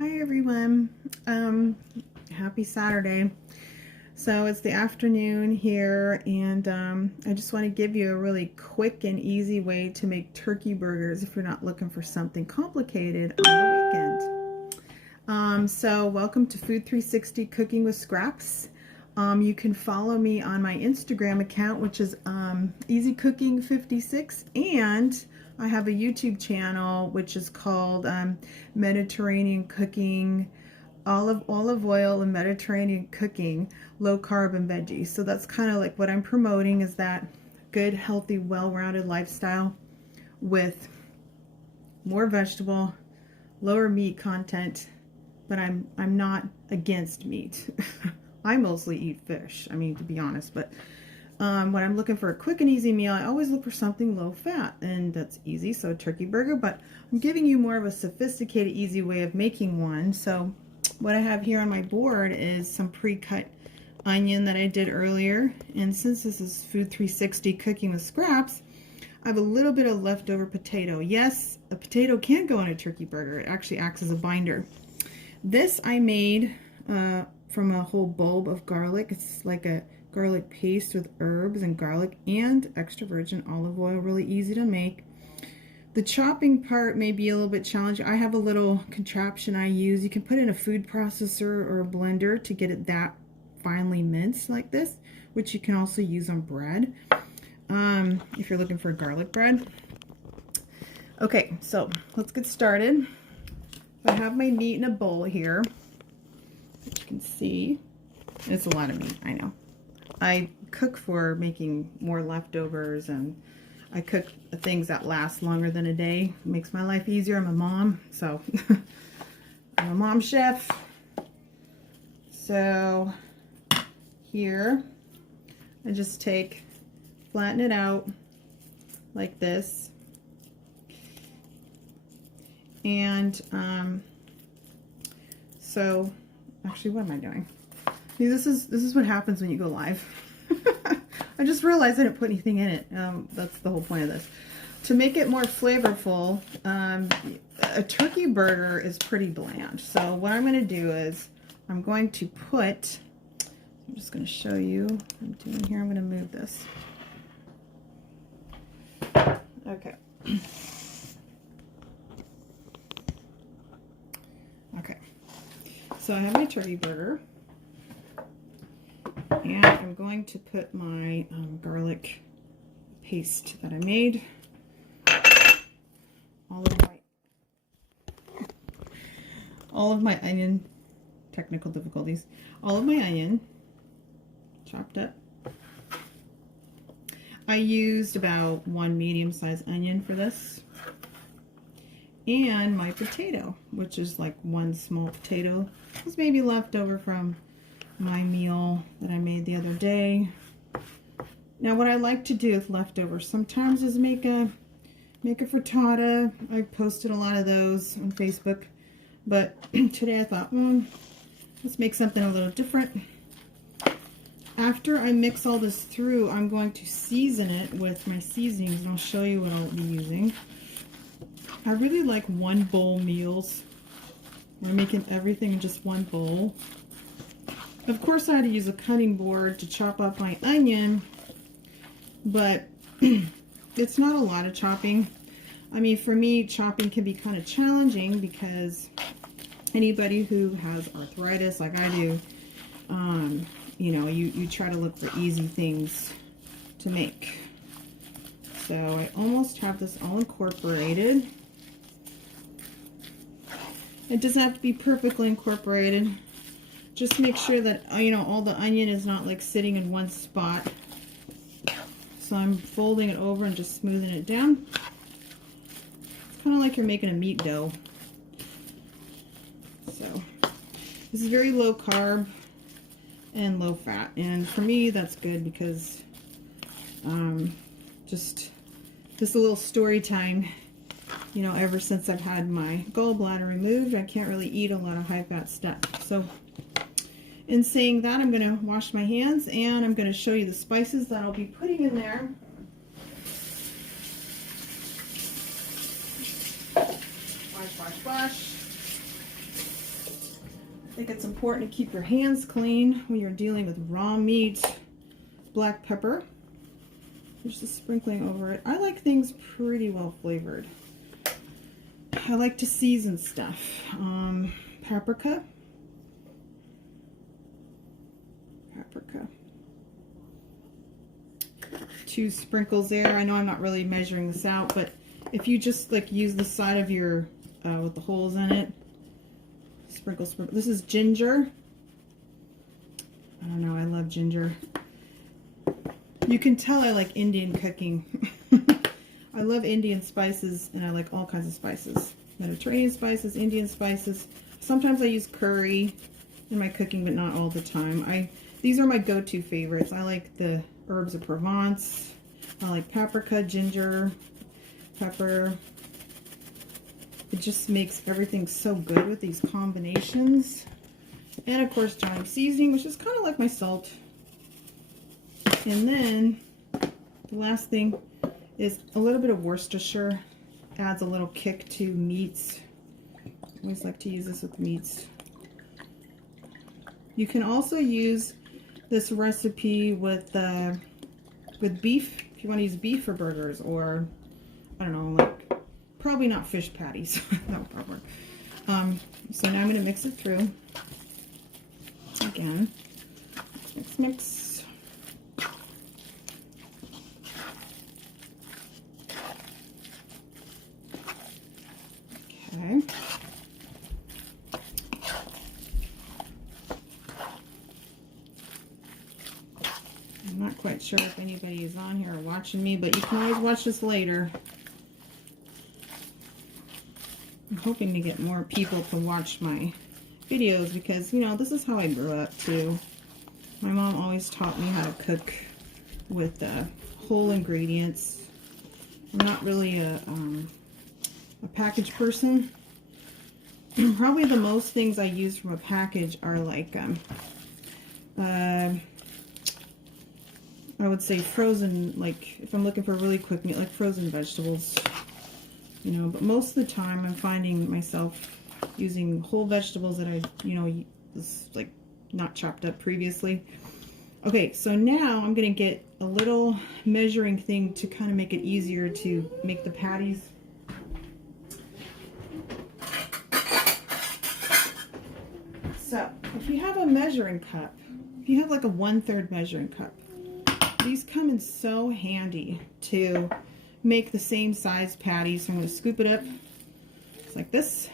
Hi everyone. Happy Saturday. So it's the afternoon here, and I just want to give you a really quick and easy way to make turkey burgers if you're not looking for something complicated on the weekend. So welcome to Food 360 Cooking with Scraps. You can follow me on my Instagram account, which is Easy Cooking 56, and I have a YouTube channel which is called Mediterranean Cooking, olive oil and Mediterranean cooking, low carb and veggies. So that's kind of like what I'm promoting, is that good, healthy, well-rounded lifestyle with more vegetable, lower meat content. But I'm not against meat. I mostly eat fish, I mean, to be honest, but when I'm looking for a quick and easy meal, I always look for something low fat, and that's easy, so a turkey burger. But I'm giving you more of a sophisticated, easy way of making one. So what I have here on my board is some pre-cut onion that I did earlier, and since this is Food 360 Cooking with Scraps, I have a little bit of leftover potato. Yes, a potato can go in a turkey burger. It actually acts as a binder. This I made from a whole bulb of garlic. It's like a garlic paste with herbs and garlic and extra virgin olive oil. Really easy to make. The chopping part may be a little bit challenging. I have a little contraption I use. You can put in a food processor or a blender to get it that finely minced like this, which you can also use on bread if you're looking for garlic bread. Okay, so let's get started. I have my meat in a bowl here. As you can see, it's a lot of meat, I know. I cook for making more leftovers, and I cook things that last longer than a day. It makes my life easier. I'm a mom, so I'm a mom chef. So here, I just flatten it out like this. And so actually, what am I doing? See, this is what happens when you go live. I just realized I didn't put anything in it. That's the whole point of this. To make it more flavorful, a turkey burger is pretty bland. So what I'm going to do is I'm going to put, I'm just going to show you what I'm doing here. I'm going to move this. Okay. Okay. So I have my turkey burger. And I'm going to put my garlic paste that I made, all of my onion, technical difficulties, all of my onion chopped up. I used about one medium-sized onion for this, and my potato, which is like one small potato. It's maybe left over from my meal that I made the other day. Now what I like to do with leftovers sometimes is make a frittata. I posted a lot of those on Facebook, but today I thought, let's make something a little different. After I mix all this through, I'm going to season it with my seasonings, and I'll show you what I'll be using. I really like one bowl meals. I'm making everything in just one bowl. Of course, I had to use a cutting board to chop up my onion, but it's not a lot of chopping. I mean, for me, chopping can be kind of challenging because anybody who has arthritis like I do, you know, you try to look for easy things to make. So I almost have this all incorporated. It doesn't have to be perfectly incorporated. Just make sure that, you know, all the onion is not like sitting in one spot. So I'm folding it over and just smoothing it down. It's kind of like you're making a meat dough. So this is very low carb and low fat. And for me, that's good because just a little story time. You know, ever since I've had my gallbladder removed, I can't really eat a lot of high fat stuff. So in saying that, I'm going to wash my hands, and I'm going to show you the spices that I'll be putting in there. Wash. think it's important to keep your hands clean when you're dealing with raw meat. Black pepper. Just a sprinkling over it. I like things pretty well flavored. I like to season stuff. Paprika. Paprika. 2 sprinkles there. I know I'm not really measuring this out, but if you just like use the side of your, with the holes in it, sprinkle, sprinkle. This is ginger. I don't know, I love ginger. You can tell I like Indian cooking. I love Indian spices, and I like all kinds of spices. Mediterranean spices, Indian spices. Sometimes I use curry in my cooking, but not all the time. These are my go-to favorites. I like the herbs of Provence. I like paprika, ginger, pepper. It just makes everything so good with these combinations. And of course, Johnny seasoning, which is kind of like my salt. And then the last thing is a little bit of Worcestershire. Adds a little kick to meats. I always like to use this with meats. You can also use this recipe with beef, if you want to use beef for burgers, or I don't know, like probably not fish patties. That would probably work. So now I'm going to mix it through again. Mix, mix. Okay. I'm not quite sure if anybody is on here or watching me, but you can always watch this later. I'm hoping to get more people to watch my videos because, you know, this is how I grew up too. My mom always taught me how to cook with whole ingredients. I'm not really a packaged person. Probably the most things I use from a package are like I would say frozen, like if I'm looking for really quick meat, like frozen vegetables, you know, but most of the time I'm finding myself using whole vegetables that I, you know, was like not chopped up previously. Okay, so now I'm going to get a little measuring thing to kind of make it easier to make the patties. So if you have a measuring cup, if you have like a 1/3 measuring cup, these come in so handy to make the same size patties. So I'm going to scoop it up just like this,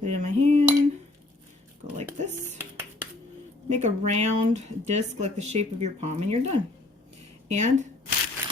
put it in my hand, go like this, make a round disc like the shape of your palm, and you're done. And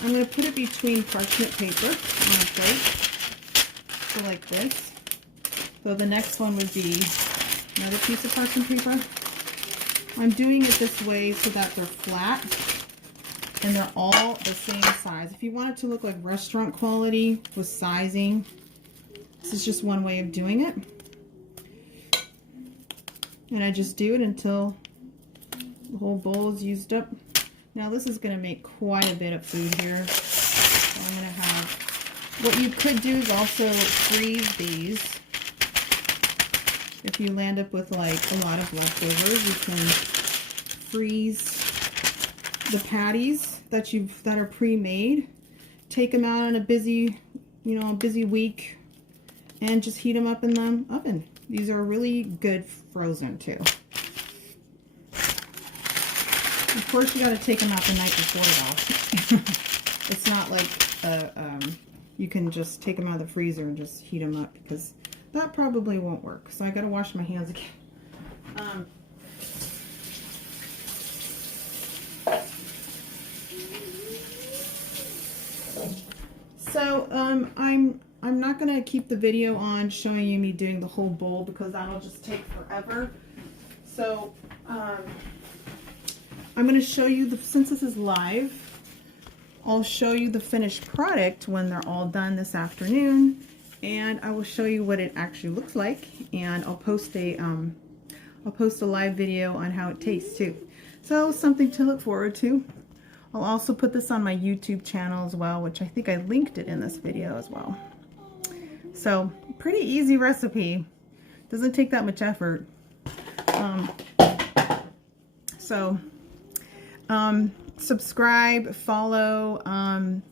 I'm going to put it between parchment paper on a plate, so like this. So the next one would be another piece of parchment paper. I'm doing it this way so that they're flat and they're all the same size. If you want it to look like restaurant quality with sizing, this is just one way of doing it. And I just do it until the whole bowl is used up. Now this is going to make quite a bit of food here. So I'm going to have, what you could do is also freeze these. If you land up with like a lot of leftovers, you can freeze the patties that are pre-made. Take them out on a busy, you know, busy week, and just heat them up in the oven. These are really good frozen too. Of course, you got to take them out the night before though. It's not like you can just take them out of the freezer and just heat them up, because that probably won't work. So I got to wash my hands again. So I'm not going to keep the video on showing you me doing the whole bowl, because that'll just take forever. So I'm going to show you, since this is live, I'll show you the finished product when they're all done this afternoon, and I will show you what it actually looks like, and I'll post a live video on how it tastes too. So something to look forward to. I'll also put this on my YouTube channel as well, which I think I linked it in this video as well. So pretty easy recipe. Doesn't take that much effort. Subscribe, follow.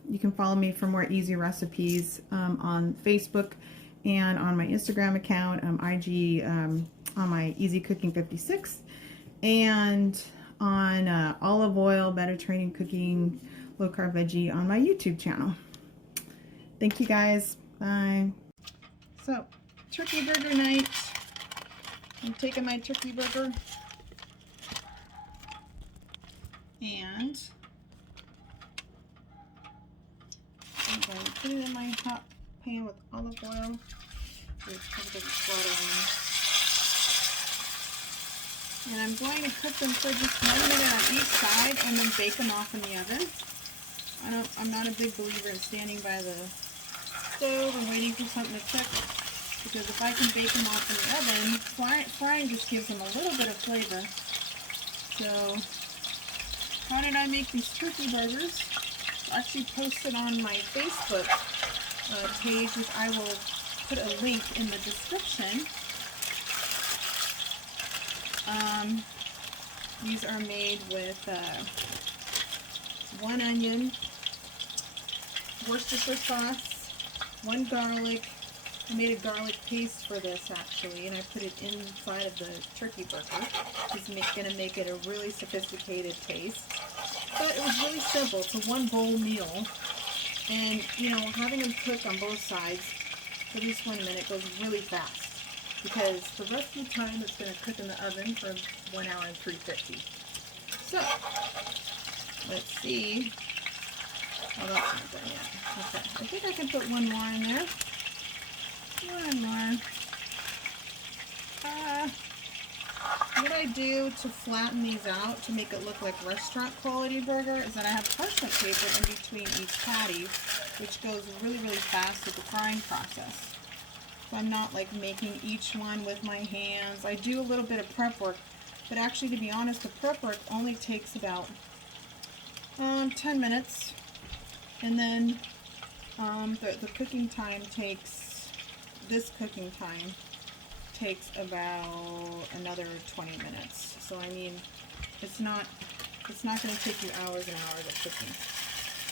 You can follow me for more easy recipes on Facebook and on my Instagram account, IG, on my Easy Cooking 56, and on olive oil, Mediterranean cooking, low carb veggie on my YouTube channel. Thank you guys. Bye. So, turkey burger night. I'm taking my turkey burger and I'm going to put it in my hot pan with olive oil. There's a bit of water on there. And I'm going to cook them for just 1 minute on each side and then bake them off in the oven. I'm not a big believer in standing by the stove and waiting for something to cook, because if I can bake them off in the oven, frying just gives them a little bit of flavor. So, how did I make these turkey burgers? I actually posted on my Facebook page, which I will put a link in the description. These are made with 1 onion, Worcestershire sauce, 1 garlic. I made a garlic paste for this actually, and I put it inside of the turkey burger. It's going to make it a really sophisticated taste. But it was really simple. It's a 1 bowl meal. And, you know, having them cook on both sides for at least 1 minute goes really fast, because the rest of the time it's going to cook in the oven for 1 hour and 350. So, let's see. Oh, that's not done yet. Okay, I think I can put 1 more in there. 1 more. What I do to flatten these out to make it look like restaurant quality burger is that I have parchment paper in between each patty, which goes really, really fast with the frying process. So I'm not like making each one with my hands. I do a little bit of prep work, but actually, to be honest, the prep work only takes about 10 minutes. And then the cooking time takes, this cooking time takes about another 20 minutes. So I mean, it's not going to take you hours and hours of cooking.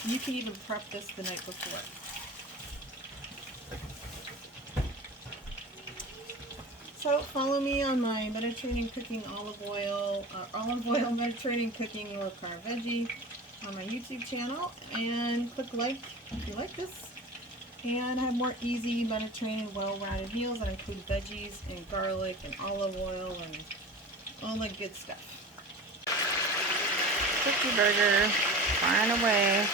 You can even prep this the night before. So follow me on my Mediterranean cooking olive oil Mediterranean cooking low carb veggie on my YouTube channel, and click like if you like this. And I have more easy Mediterranean well-rounded meals that include veggies and garlic and olive oil and all that good stuff. Turkey burger, frying away.